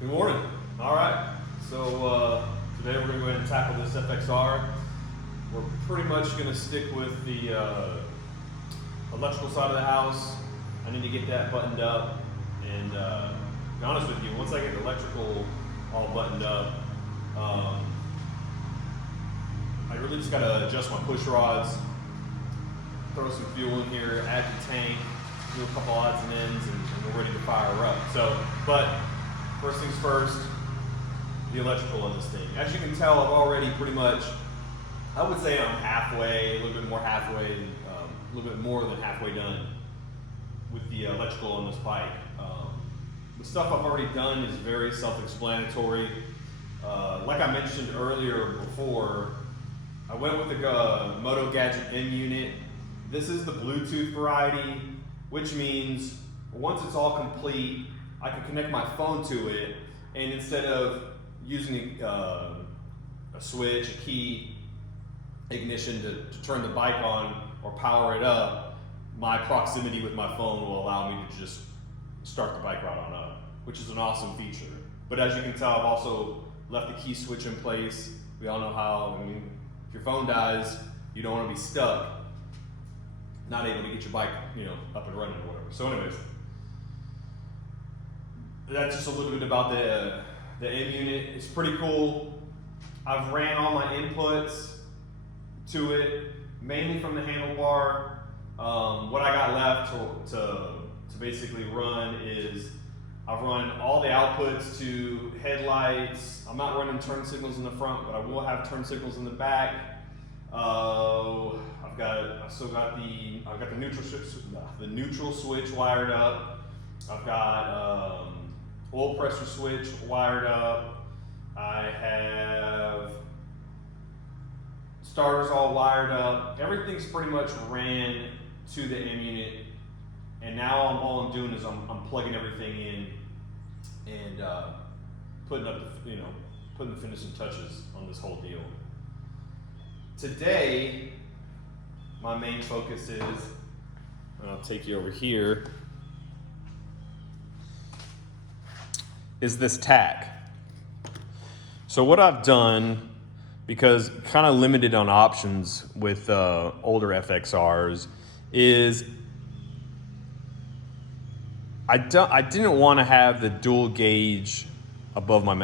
Good morning. All right. So today we're going to go ahead and tackle this FXR. We're pretty much going to stick with the electrical side of the house. I need to get that buttoned up. And to be honest with you, once I get the electrical all buttoned up, I really just got to adjust my push rods, throw some fuel in here, add the tank, do a couple odds and ends, and we're ready to fire up. So, but first things first, the electrical on this thing. As you can tell, I've already pretty much, I would say I'm halfway, a little bit more halfway, a little bit more than halfway done with the electrical on this bike. The stuff I've already done is very self-explanatory. Like I mentioned earlier before, I went with the Moto Gadget M unit. This is the Bluetooth variety, which means once it's all complete, I can connect my phone to it, and instead of using a switch, a key, ignition to turn the bike on or power it up, my proximity with my phone will allow me to just start the bike right on up, which is an awesome feature. But as you can tell, I've also left the key switch in place. We all know how, I mean, if your phone dies, you don't want to be stuck, not able to get your bike, up and running or whatever. So anyways, that's just a little bit about the M unit. It's pretty cool. I've ran all my inputs to it, mainly from the handlebar. What I got left to basically run is I've run all the outputs to headlights. I'm not running turn signals in the front, but I will have turn signals in the back. I've still got the neutral switch wired up. I've got oil pressure switch wired up. I have starters all wired up. Everything's pretty much ran to the M unit, and now all I'm doing is I'm plugging everything in and putting the finishing touches on this whole deal. Today, my main focus is, and I'll take you over here, is this tack. So what I've done, because kind of limited on options with older FXRs, is I didn't want to have the dual gauge above my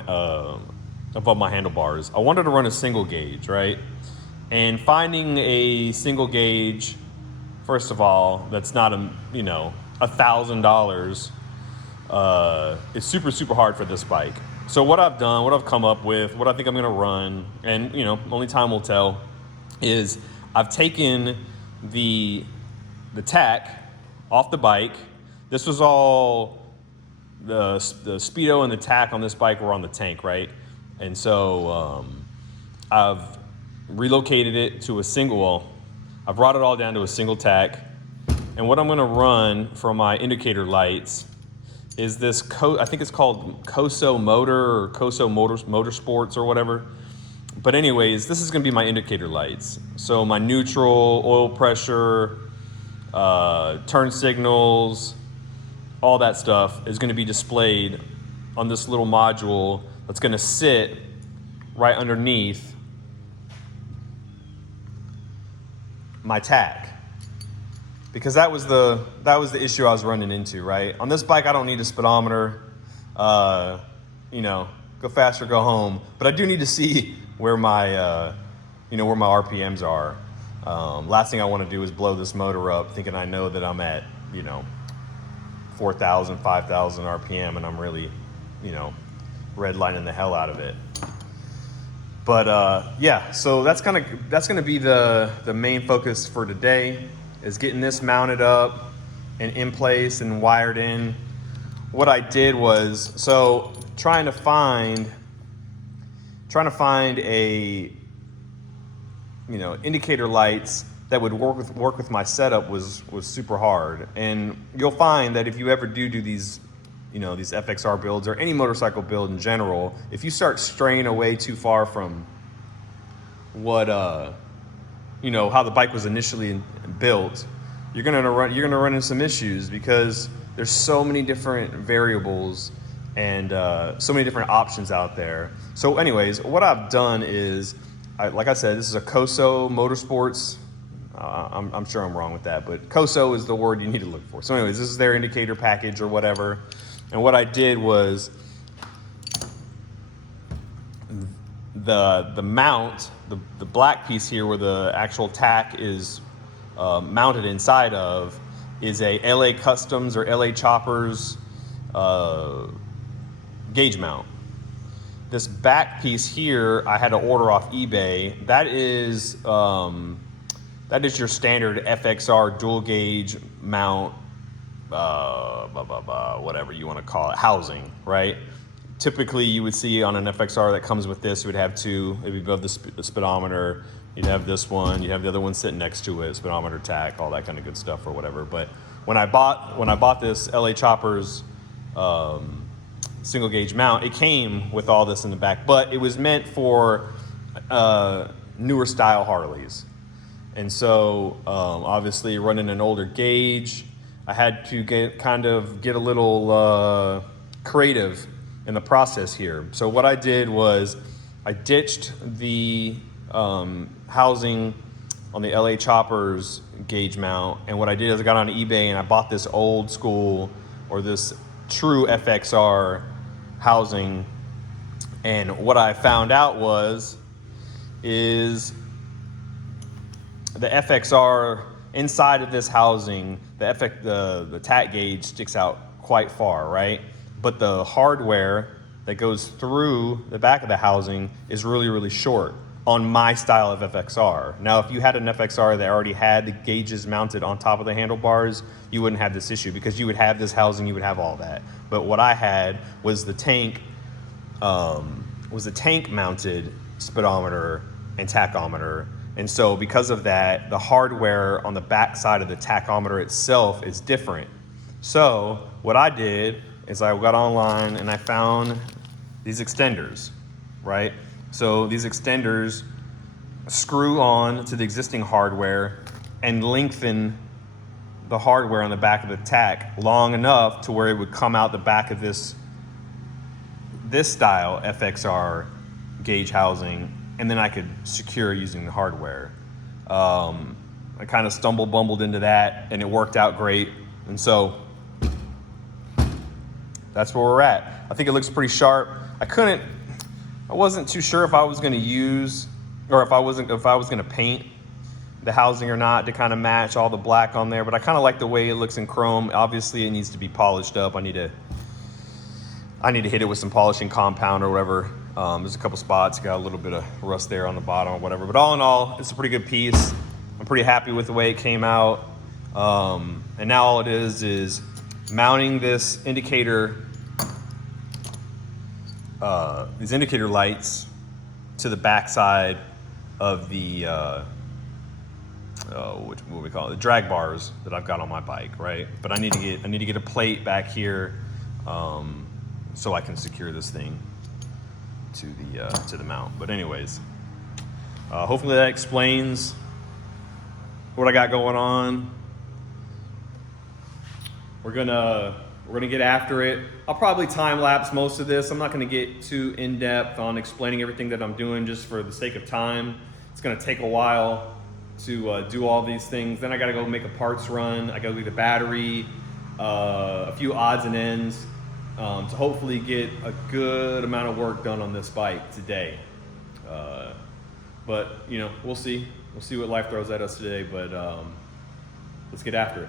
handlebars. I wanted to run a single gauge, right? And finding a single gauge, first of all, that's not $1,000, is super hard for this bike. So what I've done, what I've come up with, what I think I'm gonna run, and only time will tell, is I've taken the tack off the bike. This was all, the speedo and the tack on this bike were on the tank, right? And so I've relocated it to a single, I brought it all down to a single tack. And what I'm gonna run for my indicator lights is this, I think it's called Coso Motor or Coso Motorsports or whatever. But anyways, this is gonna be my indicator lights. So my neutral, oil pressure, turn signals, all that stuff is gonna be displayed on this little module that's gonna sit right underneath my tack. Because that was the issue I was running into, right? On this bike, I don't need a speedometer, go fast or go home. But I do need to see where my, where my RPMs are. Last thing I want to do is blow this motor up, thinking I know that I'm at, 4,000, 5,000 RPM, and I'm really, redlining the hell out of it. But yeah, so that's gonna be the main focus for today, is getting this mounted up and in place and wired in. What I did was, so trying to find a indicator lights that would work with my setup was super hard. And you'll find that if you ever do these these FXR builds or any motorcycle build in general, if you start straying away too far from what how the bike was initially built, you're gonna run into some issues, because there's so many different variables and so many different options out there. So anyways, what I've done is, like I said, this is a Coso Motorsports. I'm sure I'm wrong with that, but Coso is the word you need to look for. So anyways, this is their indicator package or whatever. And what I did was the mount, the black piece here where the actual tack is mounted inside of, is a LA Customs or LA Choppers gauge mount. This back piece here, I had to order off eBay. That is your standard FXR dual gauge mount, whatever you want to call it, housing, right? Typically, you would see on an FXR that comes with this, you would have two, maybe above the speedometer. You'd have this one, you'd have the other one sitting next to it, speedometer, tack, all that kind of good stuff or whatever. But when I bought this LA Choppers single gauge mount, it came with all this in the back, but it was meant for newer style Harleys. And so obviously running an older gauge, I had to get a little creative in the process here. So what I did was I ditched the housing on the LA Choppers gauge mount, and what I did is I got on eBay and I bought this old school, or this true FXR housing. And what I found out is the FXR inside of this housing, the tack gauge sticks out quite far, right? But the hardware that goes through the back of the housing is really, really short on my style of FXR. Now, if you had an FXR that already had the gauges mounted on top of the handlebars, you wouldn't have this issue because you would have this housing, you would have all that. But what I had was the tank mounted speedometer and tachometer. And so because of that, the hardware on the back side of the tachometer itself is different. So what I did is I got online and I found these extenders, right? So these extenders screw on to the existing hardware and lengthen the hardware on the back of the tack long enough to where it would come out the back of this style FXR gauge housing, and then I could secure using the hardware. I kind of bumbled into that, and it worked out great. And so that's where we're at. I think it looks pretty sharp. I wasn't too sure if I was going to use, or if I was going to paint the housing or not to kind of match all the black on there, but I kind of like the way it looks in chrome. Obviously it needs to be polished up. I need to hit it with some polishing compound or whatever. There's a couple spots, got a little bit of rust there on the bottom or whatever, but all in all, it's a pretty good piece. I'm pretty happy with the way it came out. And now all it is mounting this indicator, these indicator lights to the backside of the, what do we call it? The drag bars that I've got on my bike, right? But I need to get a plate back here, so I can secure this thing to the mount. But anyways, hopefully that explains what I got going on. We're gonna get after it. I'll probably time lapse most of this. I'm not gonna get too in depth on explaining everything that I'm doing just for the sake of time. It's gonna take a while to do all these things. Then I gotta go make a parts run. I gotta leave the battery, a few odds and ends, to hopefully get a good amount of work done on this bike today. But you know, we'll see. We'll see what life throws at us today, but let's get after it.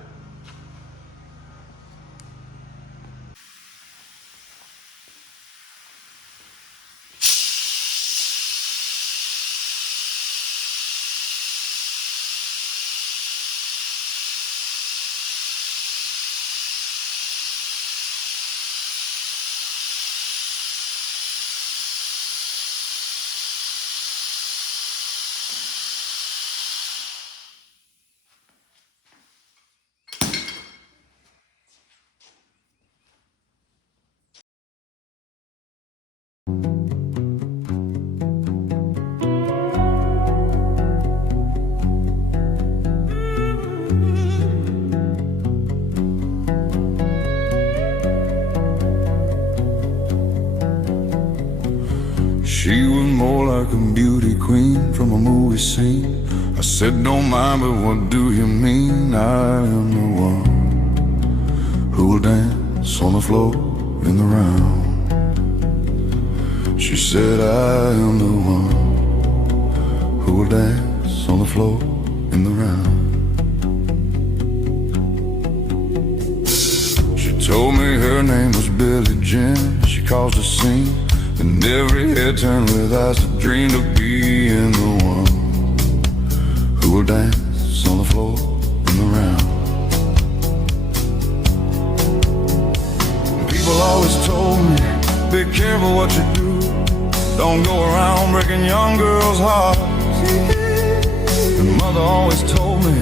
like a beauty queen from a movie scene. I said, don't mind, but what do you mean? I am the one who will dance on the floor in the round. She said, I am the one who will dance on the floor in the round. She told me her name was Billie Jean. She caused a scene, and every head turned with eyes that dreamed of being the one who will dance on the floor in the round. People always told me, be careful what you do. Don't go around breaking young girls' hearts. And mother always told me,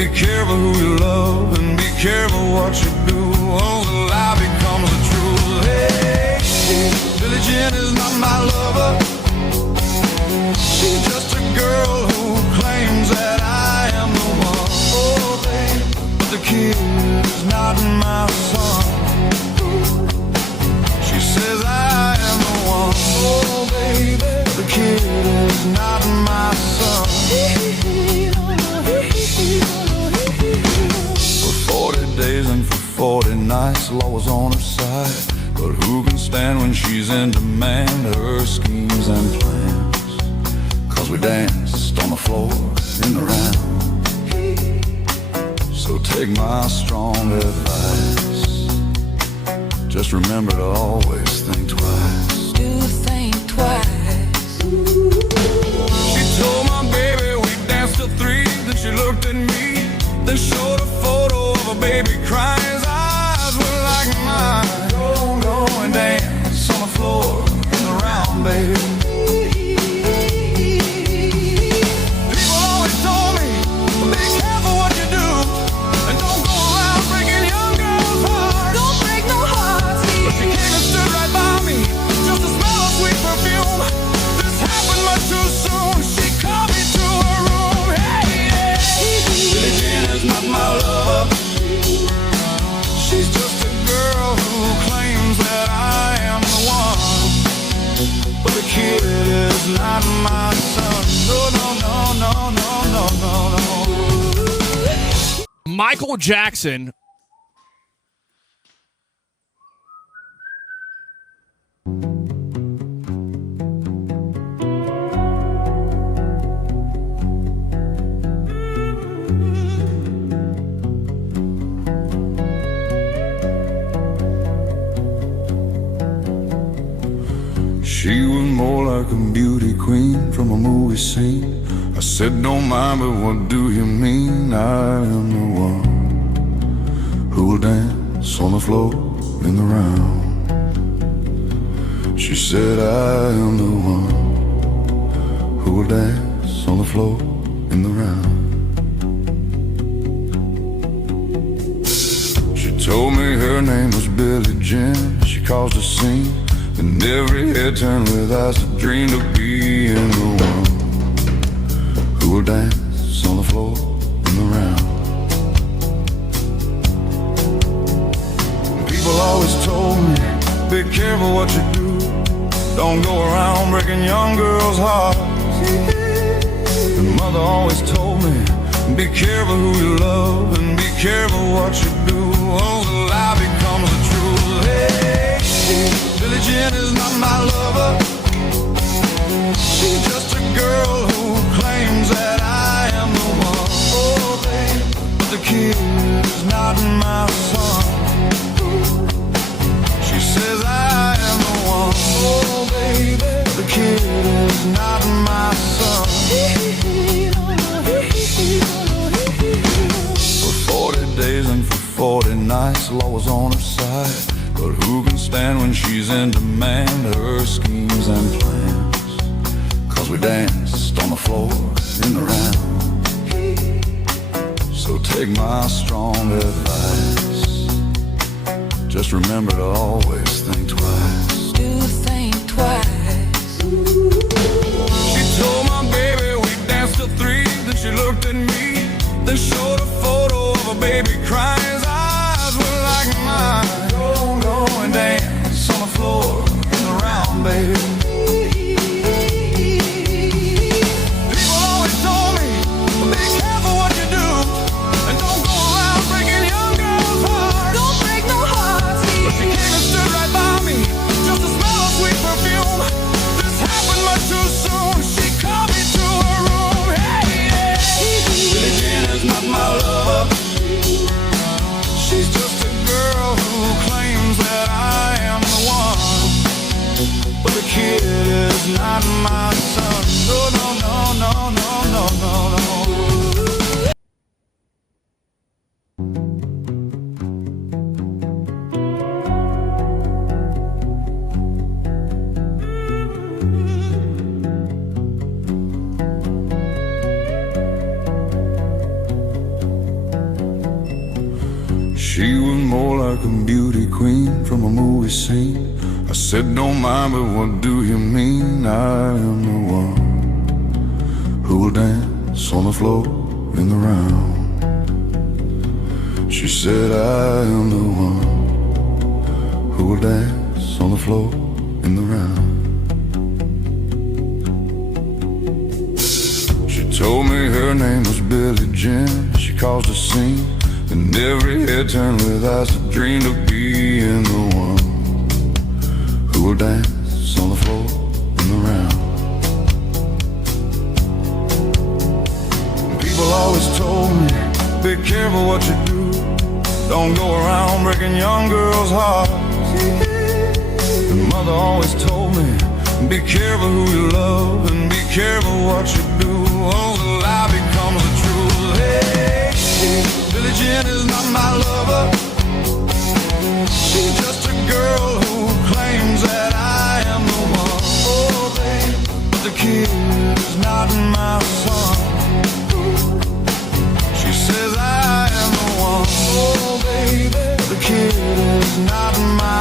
be careful who you love and be careful what you do. Oh, the lie becomes the truth. Hey, Billie Jean is not my lover. She's just a girl who claims that I am the one. Oh, babe, but the kid is not my son. She says I am the one. Oh, baby, the kid is not my son. For 40 days and for 40 nights, law was on her side. But who can stand when she's in demand? Her schemes and plans. 'Cause we danced on the floor in the round. So take my strong advice. Just remember to always think twice. Do think twice. She told my baby we danced till 3. Then she looked at me, then showed a photo of a baby crying. His eyes were like mine. Go and dance on the floor in the round, baby. People always told me, be careful what you do, and don't go around breaking young girls' hearts. Don't break no hearts. But she came and stood right by me, just to smell of sweet perfume. This happened much too soon. She called me to her room. Hey, yeah. Billie Jean is not my lover. She's just a girl who claims that I am the one. But the kid is not my son. No, no, no, no, no, no, no, no. Michael Jackson. She was more like a beauty queen from a movie scene. I said, don't mind, but what do you mean? I am the one who will dance on the floor in the round. She said, I am the one who will dance on the floor in the round. She told me her name was Billie Jean. She caused a scene, and every head turned with eyes that dreamed of being the one who will dance on the floor in the round. People always told me, be careful what you do. Don't go around breaking young girls' hearts. And mother always told me, be careful who you love and be careful what you do. Oh, the lie becomes the truth. Hey, Billie Jean is not my lover. She's just a girl who claims that I am the one. Oh, babe, but the kid is not my son. She says I am the one. Oh, baby, the kid is not my son. For 40 days and for 40 nights, the law was on her side. But who can stand when she's in demand? Her schemes and plans. 'Cause we danced on the floor in the round. So take my strong advice. Just remember to always think twice. Do think twice. She told my baby we danced till 3. Then she looked at me, then showed a photo of a baby crying. His eyes were like mine. Go and dance on the floor in the round, baby. She was more like a beauty queen from a movie scene. I said, don't mind, but what do you mean? I am the one who will dance on the floor in the round. She said, I am the one who will dance on the floor in the round. She told me her name was Billie Jean. She caused a scene, and every head turned with eyes to dream of being the one who will dance on the floor in the round. People always told me, be careful what you do. Don't go around breaking young girls' hearts. And mother always told me, be careful who you love and be careful what you do. Oh, the lie becomes the truth. Hey, Billie Jean is not my lover. She's just a girl who claims that I am the one. Oh, babe, but the kid is not my son. She says I am the one. Oh, baby, the kid is not my.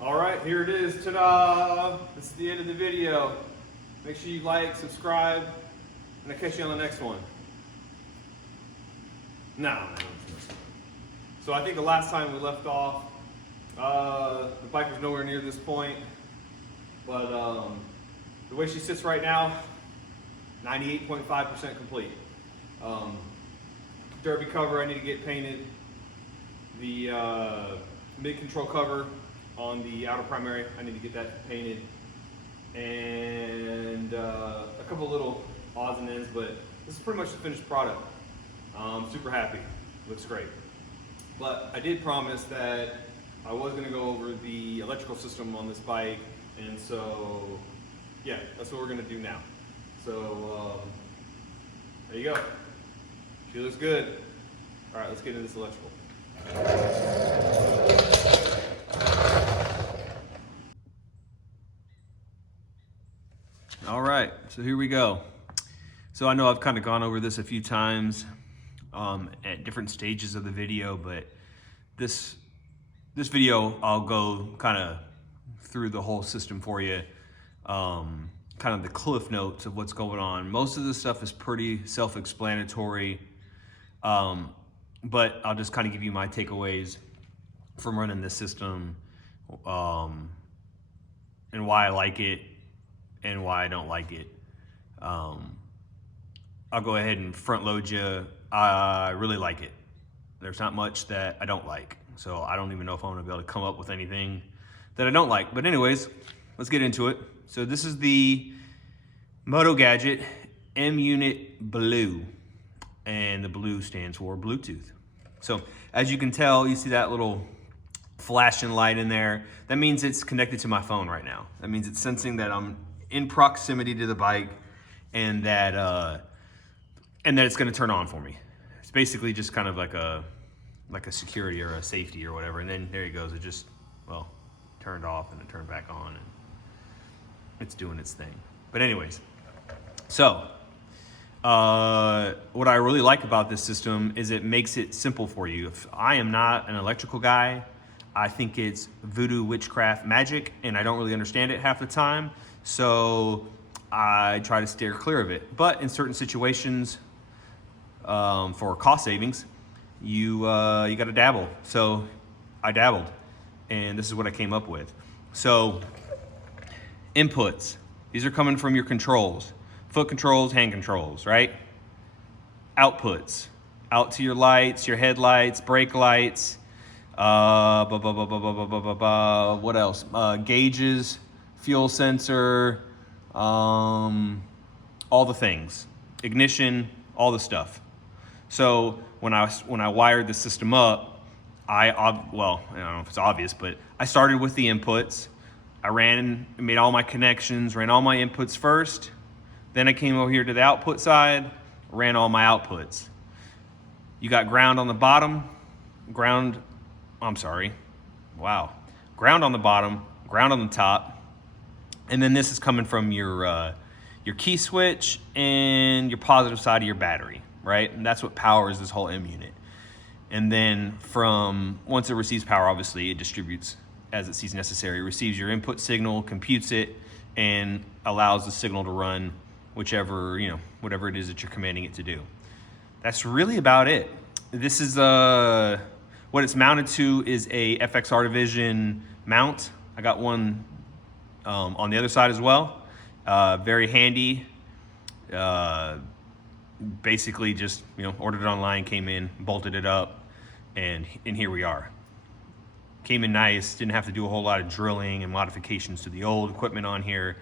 All right, here it is. Ta-da! This is the end of the video. Make sure you like, subscribe, and I'll catch you on the next one. No. So I think the last time we left off, the bike was nowhere near this point, but the way she sits right now, 98.5% complete. Derby cover I need to get painted. The mid-control cover on the outer primary, I need to get that painted. And a couple little odds and ends, but this is pretty much the finished product. I'm super happy, looks great. But I did promise that I was gonna go over the electrical system on this bike, and so yeah, that's what we're gonna do now. So there you go. She looks good. All right, let's get into this electrical. All right, so here we go. So I know I've kind of gone over this a few times at different stages of the video, but this video I'll go kind of through the whole system for you, kind of the cliff notes of what's going on. Most of this stuff is pretty self-explanatory, but I'll just kind of give you my takeaways from running this system, and why I like it and why I don't like it. I'll go ahead and front load you. I really like it. There's not much that I don't like. So I don't even know if I'm gonna be able to come up with anything that I don't like. But anyways, let's get into it. So this is the Moto Gadget M-Unit Blue. And the blue stands for Bluetooth. So as you can tell, you see that little flashing light in there. That means it's connected to my phone right now. That means it's sensing that I'm in proximity to the bike, and that it's gonna turn on for me. It's basically just kind of like a security or a safety or whatever. And then there it goes. It just, well, turned off and it turned back on, and it's doing its thing. But anyways, so what I really like about this system is it makes it simple for you. If I am not an electrical guy, I think it's voodoo, witchcraft, magic, and I don't really understand it half the time. So I try to steer clear of it. But in certain situations, for cost savings, you got to dabble. So I dabbled, and this is what I came up with. So inputs, these are coming from your controls. Foot controls, hand controls, right? Outputs, out to your lights, your headlights, brake lights, what else? Gauges, fuel sensor, all the things, ignition, all the stuff. So when I wired the system up, well, I don't know if it's obvious, but I started with the inputs. I made all my connections, ran all my inputs first. Then I came over here to the output side, ran all my outputs. You got ground on the bottom, ground on the bottom, ground on the top. And then this is coming from your key switch and your positive side of your battery. right? And that's what powers this whole M unit. And then once it receives power, obviously it distributes as it sees necessary. It receives your input signal, computes it, and allows the signal to run whatever it is that you're commanding it to do. That's really about it. This is what it's mounted to is a FXR division mount. I got one on the other side as well. Very handy. Basically just, ordered it online, came in, bolted it up, and here we are. Came in nice, didn't have to do a whole lot of drilling and modifications to the old equipment on here.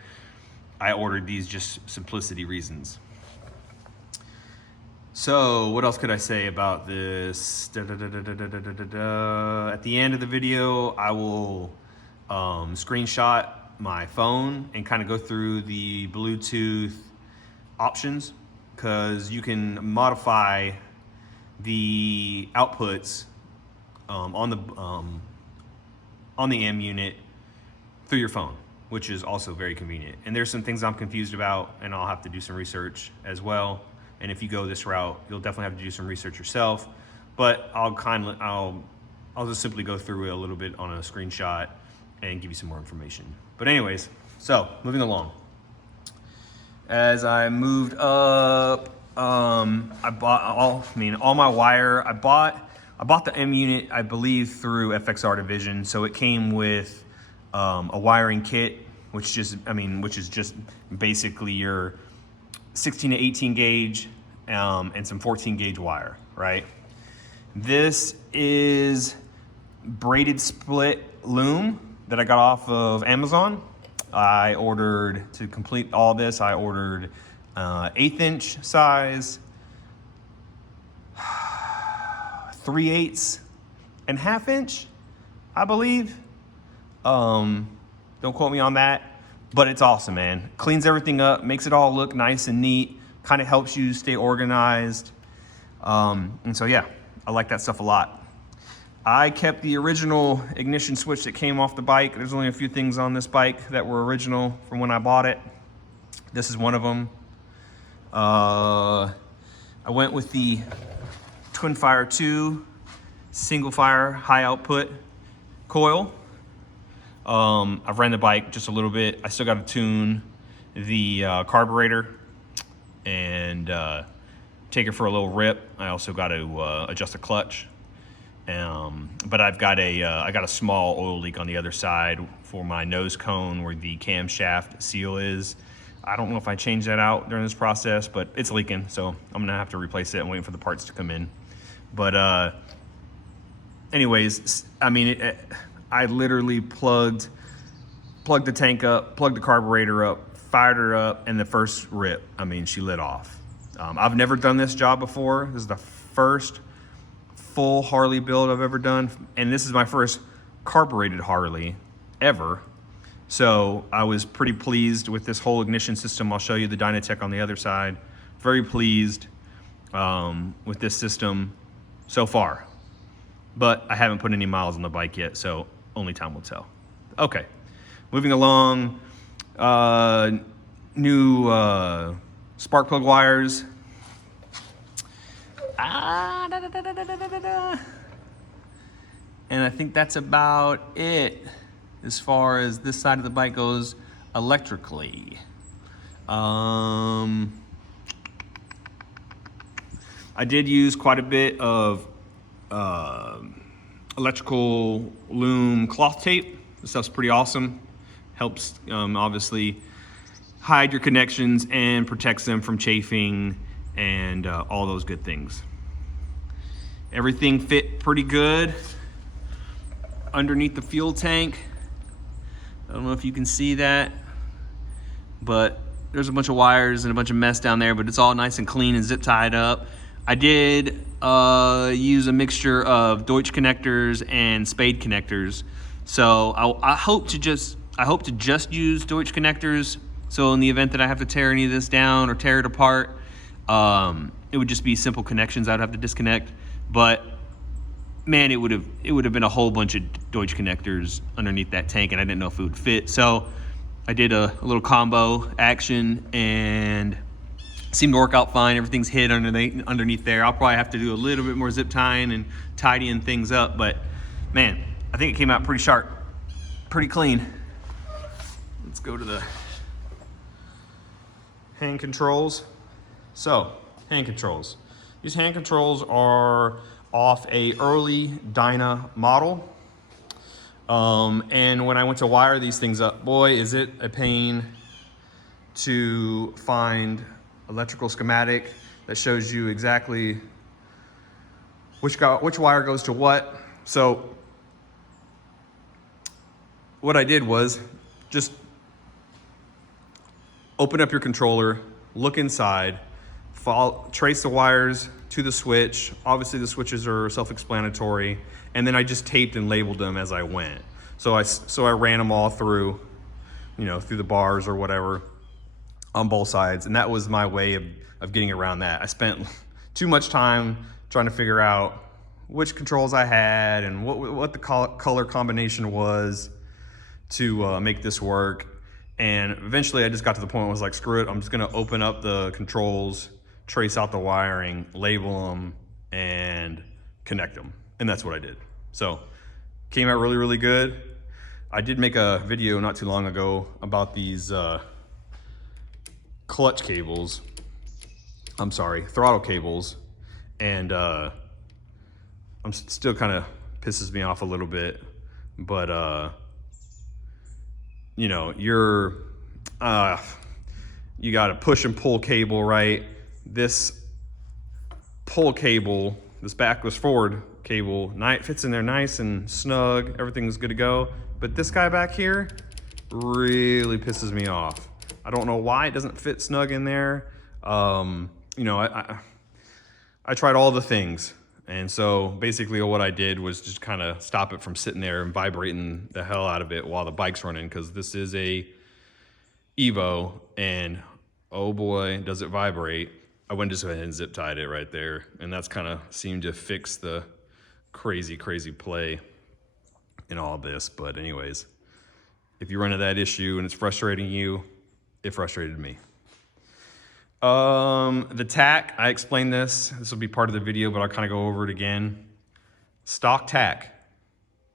I ordered these just simplicity reasons. So what else could I say about this? At the end of the video, I will screenshot my phone and kind of go through the Bluetooth options, because you can modify the outputs on the M unit through your phone, which is also very convenient. And there's some things I'm confused about, and I'll have to do some research as well. And if you go this route, you'll definitely have to do some research yourself. But I'll just simply go through it a little bit on a screenshot and give you some more information. But anyways, so moving along. As I moved up, I bought all my wire. I bought the M unit, I believe, through FXR Division. So it came with a wiring kit, which is just basically your 16 to 18 gauge and some 14 gauge wire, right? This is braided split loom that I got off of Amazon. I ordered, to complete all this, I ordered 1/8 inch size, 3/8 and 1/2 inch, I believe. Don't quote me on that, but it's awesome, man. Cleans everything up, makes it all look nice and neat, kind of helps you stay organized. And so yeah, I like that stuff a lot. I kept the original ignition switch that came off the bike. There's only a few things on this bike that were original from when I bought it. This is one of them. I went with the Twin Fire 2 single fire high output coil. I've ran the bike just a little bit. I still got to tune the carburetor and take it for a little rip. I also got to adjust the clutch. But I've got I got a small oil leak on the other side for my nose cone where the camshaft seal is. I don't know if I changed that out during this process, but it's leaking, so I'm gonna have to replace it and waiting for the parts to come in. But anyways, I literally plugged the tank up, plugged the carburetor up, fired her up, and the first rip, she lit off. I've never done this job before. This is the first full Harley build I've ever done, and this is my first carbureted Harley ever. So I was pretty pleased with this whole ignition system. I'll show you the Dynatech on the other side. Very pleased with this system so far, but I haven't put any miles on the bike yet, so only time will tell. Okay, moving along. New spark plug wires. And I think that's about it as far as this side of the bike goes electrically. I did use quite a bit of electrical loom cloth tape. This stuff's pretty awesome. Helps obviously hide your connections and protects them from chafing and all those good things. Everything fit pretty good underneath the fuel tank. I don't know if you can see that, but there's a bunch of wires and a bunch of mess down there, but it's all nice and clean and zip tied up. I did use a mixture of Deutsch connectors and Spade connectors. So I hope to just use Deutsch connectors. So in the event that I have to tear any of this down or tear it apart, it would just be simple connections I'd have to disconnect. But man, it would have been a whole bunch of Deutsch connectors underneath that tank, and I didn't know if it would fit. So I did a little combo action and Seemed to work out fine. Everything's hid underneath there. I'll probably have to do a little bit more zip tying and tidying things up, but man, I think it came out pretty sharp, pretty clean. Let's go to the hand controls. So, hand controls. These hand controls are off a early Dyna model. And when I went to wire these things up, boy, is it a pain to find electrical schematic that shows you exactly which wire goes to what. So what I did was just open up your controller, look inside, trace the wires to the switch. Obviously the switches are self-explanatory, and then I just taped and labeled them as I went. So I ran them all through, you know, through the bars or whatever on both sides, and that was my way of getting around that. I spent too much time trying to figure out which controls I had and what the color combination was to make this work. And eventually I just got to the point where I was like, screw it, I'm just gonna open up the controls, trace out the wiring, label them, and connect them. And that's what I did. So, came out really, really good. I did make a video not too long ago about these clutch cables. I'm sorry, throttle cables. And I'm still kind of pisses me off a little bit, but you know, you got a push and pull cable, right? This pull cable, this backwards forward cable, fits in there nice and snug. Everything's good to go. But this guy back here really pisses me off. I don't know why it doesn't fit snug in there. You know, I tried all the things. And so basically what I did was just kind of stop it from sitting there and vibrating the hell out of it while the bike's running, because this is a Evo, and oh boy, does it vibrate. I went just ahead and zip tied it right there, and that's kind of seemed to fix the crazy play in all of this. But anyways, if you run into that issue and it's frustrating you, it frustrated me. The tack, I explained this will be part of the video, but I'll kind of go over it again. Stock tack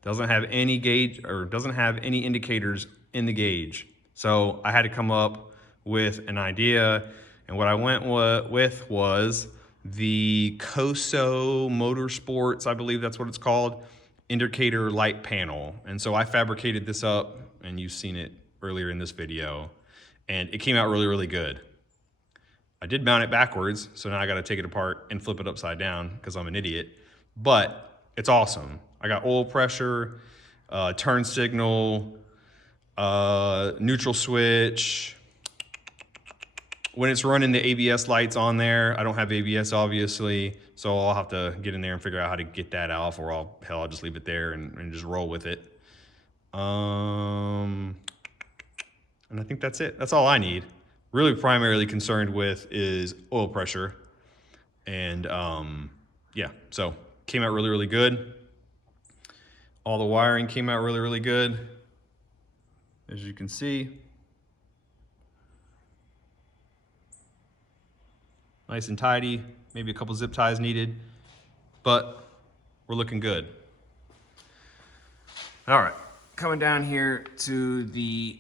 doesn't have any gauge, or doesn't have any indicators in the gauge. So I had to come up with an idea, and what I went with was the Coso Motorsports, I believe that's what it's called, indicator light panel. And so I fabricated this up, and you've seen it earlier in this video, and it came out really, really good. I did mount it backwards, so now I got to take it apart and flip it upside down because I'm an idiot, but it's awesome. I got oil pressure, turn signal, neutral switch. When it's running the ABS lights on there, I don't have ABS obviously, so I'll have to get in there and figure out how to get that off, or I'll just leave it there and just roll with it. And I think that's it. That's all I need. Really primarily concerned with is oil pressure. And yeah, so came out really, really good. All the wiring came out really, really good, as you can see. Nice and tidy, maybe a couple zip ties needed, but we're looking good. All right, coming down here to the,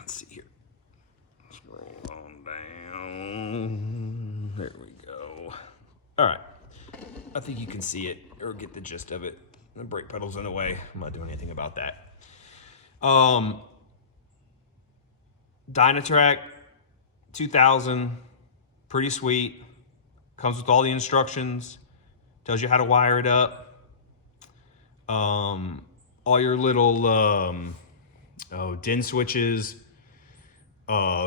let's see here. Scroll on down. There we go. All right. I think you can see it or get the gist of it. The brake pedal's in the way. I'm not doing anything about that. Dynatrack 2000, pretty sweet. Comes with all the instructions. Tells you how to wire it up. All your little DIN switches,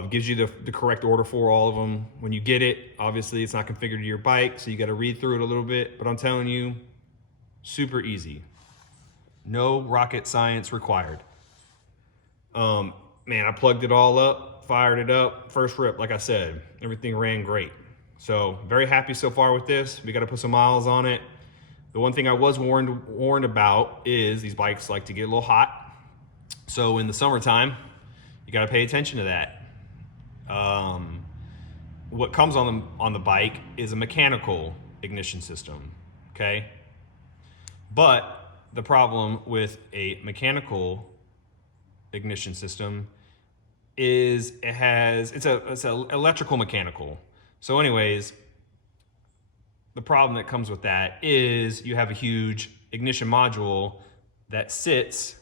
gives you the correct order for all of them. When you get it, obviously it's not configured to your bike, so you got to read through it a little bit, but I'm telling you, super easy. No rocket science required. Man, I plugged it all up, fired it up, first rip, like I said, everything ran great. So very happy so far with this. We got to put some miles on it. The one thing I was warned about is these bikes like to get a little hot. So in the summertime, you got to pay attention to that. What comes on the bike is a mechanical ignition system, okay? But the problem with a mechanical ignition system is it's a electrical mechanical. So anyways, the problem that comes with that is you have a huge ignition module that sits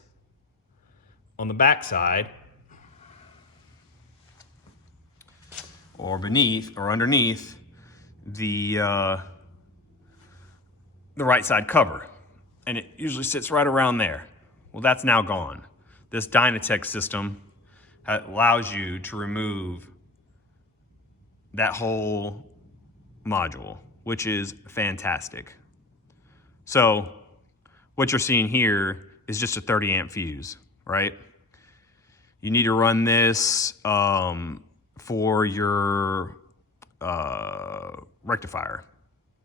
on the backside or beneath or underneath the right side cover. And it usually sits right around there. Well, that's now gone. This Dynatech system allows you to remove that whole module, which is fantastic. So what you're seeing here is just a 30 amp fuse, right? You need to run this for your rectifier,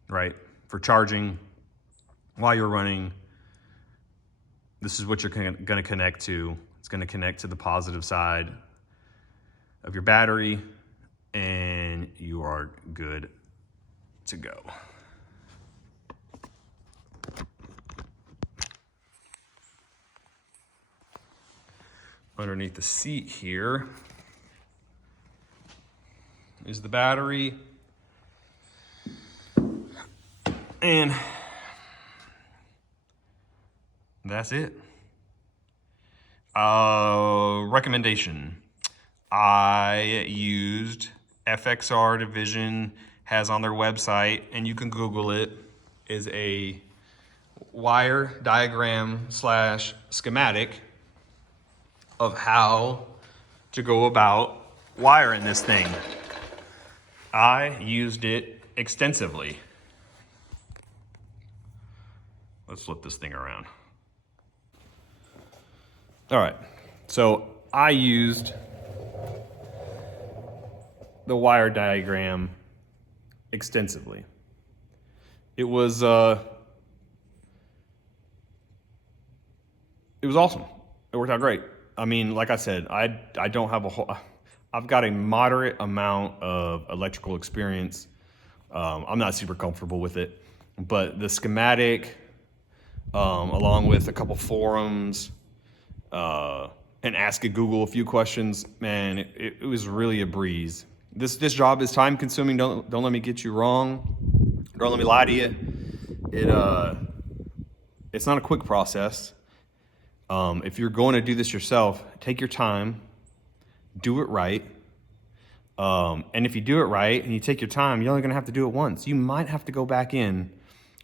right? For charging while you're running. This is what you're gonna connect to. It's gonna connect to the positive side of your battery, and you are good to go. Underneath the seat here is the battery. And that's it. Recommendation. I used FXR Division, has on their website, and you can Google it, is a wire diagram / schematic of how to go about wiring this thing. I used it extensively. Let's flip this thing around. All right, so I used the wire diagram extensively. It was awesome. It worked out great. I mean, like I said, I don't have I've got a moderate amount of electrical experience. I'm not super comfortable with it, but the schematic, along with a couple forums, and asking Google a few questions, man, it was really a breeze. This job is time consuming. Don't let me get you wrong. Don't let me lie to you. It's not a quick process. If you're going to do this yourself, take your time, do it right. And if you do it right and you take your time, you're only gonna have to do it once. You might have to go back in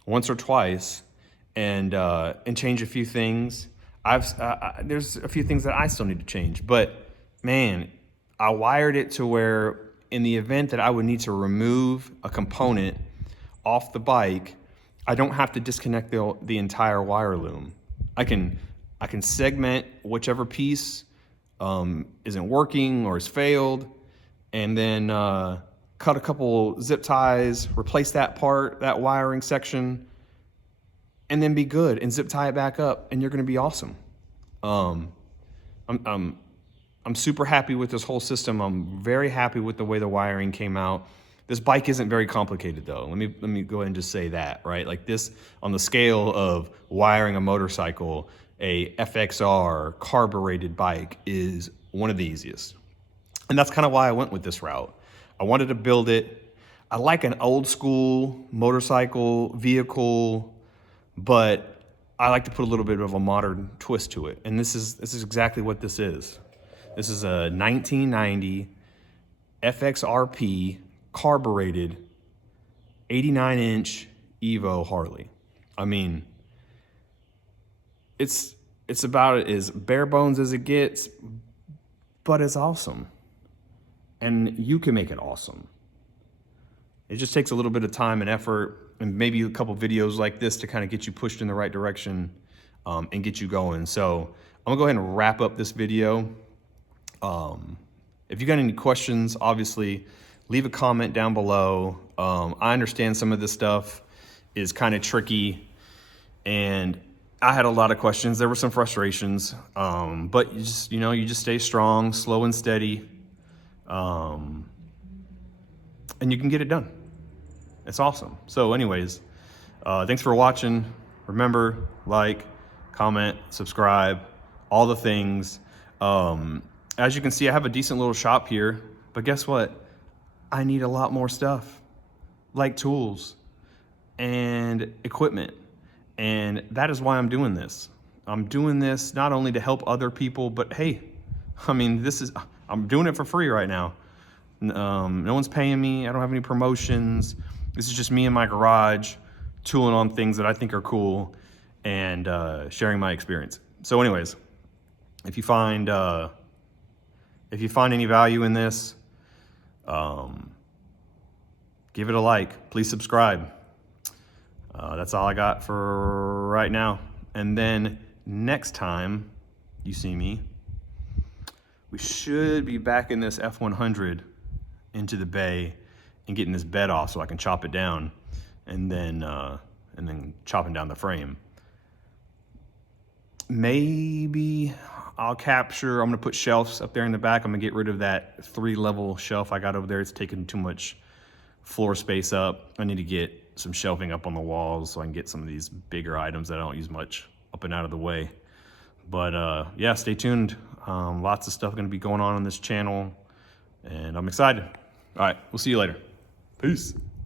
once or twice and change a few things. There's a few things that I still need to change, but man, I wired it to where in the event that I would need to remove a component off the bike, I don't have to disconnect the entire wire loom. I can segment whichever piece isn't working or has failed, and then cut a couple zip ties, replace that part, that wiring section, and then be good and zip tie it back up, and you're gonna be awesome. I'm super happy with this whole system. I'm very happy with the way the wiring came out. This bike isn't very complicated though. Let me go ahead and just say that, right? Like this, on the scale of wiring a motorcycle, a FXR carbureted bike is one of the easiest. And that's kind of why I went with this route. I wanted to build it. I like an old school motorcycle vehicle, but I like to put a little bit of a modern twist to it. And this is exactly what this is. This is a 1990 FXRP carbureted 89-inch Evo Harley. I mean, it's about as bare bones as it gets, but it's awesome. And you can make it awesome. It just takes a little bit of time and effort, and maybe a couple videos like this to kind of get you pushed in the right direction and get you going. So I'm gonna go ahead and wrap up this video. If you got any questions, obviously leave a comment down below. I understand some of this stuff is kind of tricky, and I had a lot of questions. There were some frustrations, but you just stay strong, slow and steady. And you can get it done. It's awesome. So anyways, thanks for watching. Remember, like, comment, subscribe, all the things. As you can see, I have a decent little shop here, but guess what? I need a lot more stuff, like tools and equipment. And that is why I'm doing this. I'm doing this not only to help other people, but hey, I mean, I'm doing it for free right now. No one's paying me. I don't have any promotions. This is just me in my garage, tooling on things that I think are cool and sharing my experience. So anyways, if you find any value in this, give it a like. Please subscribe. That's all I got for right now. And then next time you see me, we should be back in this F100 into the bay and getting this bed off so I can chop it down, and then chopping down the frame. Maybe I'm gonna put shelves up there in the back. I'm gonna get rid of that 3-level shelf I got over there. It's taking too much floor space up. I need to get some shelving up on the walls so I can get some of these bigger items that I don't use much up and out of the way. But yeah, stay tuned. Lots of stuff gonna be going on this channel, and I'm excited. All right, we'll see you later. Peace.